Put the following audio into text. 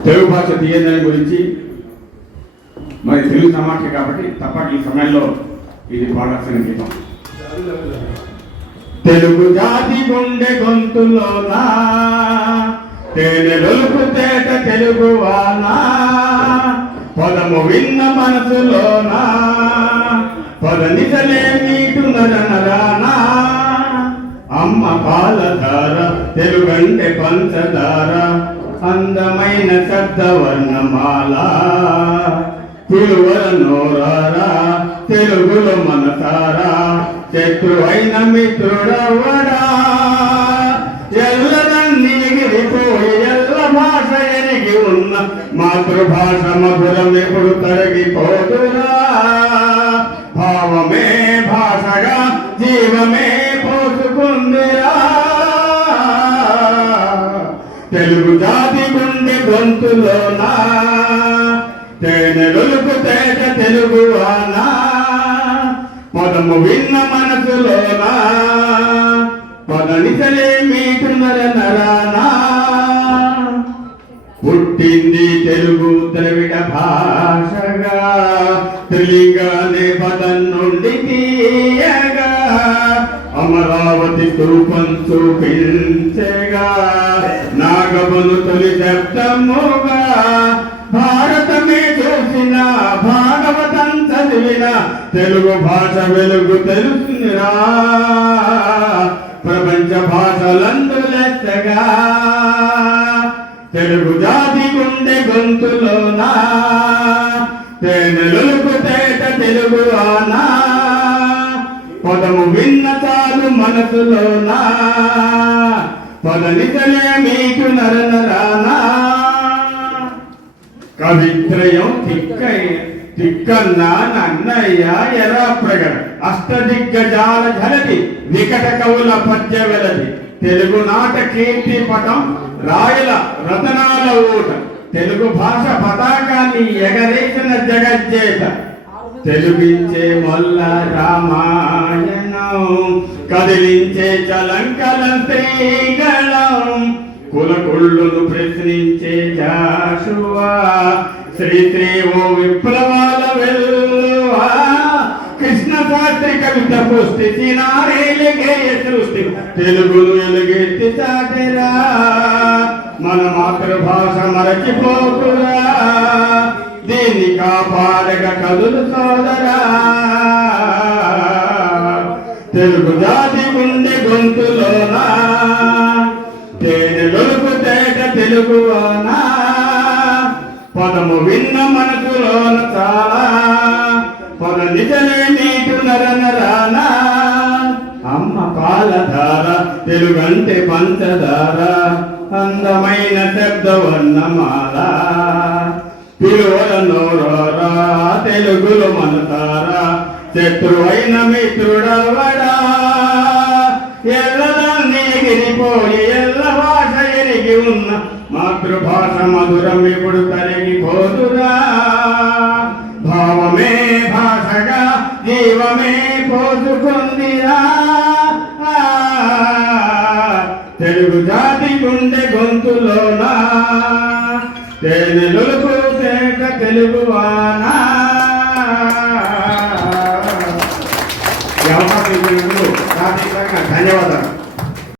తెలుగు భాష తీయదని గురించి మరి తెలుగు సమాఖ్య కాబట్టి తప్పక ఈ సమయంలో ఇది పాడాల్సిన గీతం. తెలుగు జాతి గుండె గొంతులోనా తేనెలొలుకు తేట తెలుగు వానా పదము విన్న మనసులోనా పదనిసలే నీటు నరనరానా అమ్మ పాలధార తెలుగంటే పంచదార అందమైన శబ్దవర్ణమాల పిలువల నోరారా తెలుగులో మనసారా శత్రువైన మిత్రుడవడా ఎల్లదన్నీ ఎగిరిపోయి ఎల్ల భాష ఎరిగి ఉన్న మాతృభాష మధురం ఎప్పుడు తరగిపోతురా భావమే భాషగా జీవమే పోసుకుందిరా తెలుగు జాతి గుండె గొంతులోనా తేనెలొలుకు తేట తెలుగు వానా పదము విన్న మనసులోనా పదనిసలే మీటు నరనరానా పుట్టింది తెలుగు ద్రవిడ భాషగా త్రిలింగానే పదం నుండి తీయగా అమరావతి స్థూపం చూపించగా నాగబలు తొలి శబ్దముగా భారతమే చూసిన భాగవతం చదివిన తెలుగు భాష వెలుగు తెలుసునిరా ప్రపంచ భాషలందు లెచ్చగా తెలుగు జాతి గుండె గొంతులోనా తేనెలొలుకు తేట తెలుగు వానా పదము విన్న చాలు మనసులోనా పదనిసలే మీకు నరనరానా కవిత్రయం తిక్కన్నా నన్నయ్య ఎరా ప్రగడ అష్టదిగ్గజాల ఝలతి వికట కవుల పద్య వెలది తెలుగు నాట కీర్తి పటం రాయల రతనాల ఊట తెలుగు భాష పతాకాన్ని ఎగరేసిన జగజ్జేత తెలుగించే మొల్ల రామాయణం కదిలించే చలంకల శ్రీగళం కులకుళ్ళును ప్రశ్నించే జాషువా శ్రీ ఓ విప్లవాల వెల్లువా కృష్ణ శాస్త్రి కవిత పుష్టి నారేలిగే సృష్టి తెలుగును ఎలుగెత్తి చాటెరా మన మాతృభాష మరచిపోకురా దీన్ని కాపాడగ కదులు సోదరా తెలుగు జాతి గుండె గొంతులోనా తేనెలొలుకు తేట తెలుగు వానా పదము విన్న మనసులోన చాలా పదనిసలే నీటు నరనరానా అమ్మ పాలధార తెలుగంటే పంచదార అందమైన శబ్దవర్ణమాల పిలువల నోరారా తెలుగులో మనసారా శత్రువైన మిత్రుడవడా ఎల్లదాన్ని ఎగిరిపోయి ఎల్ల భాష ఎరిగి ఉన్న మాతృభాష మధురం ఇప్పుడు తరిగిపోతురా భావమే భాషగా జీవమే పోసుకుందిరా తెలుగు జాతి గుండె గొంతులోనా తేనెలొలుకు తేట తెలుగు వానా ధన్యవాదాలు.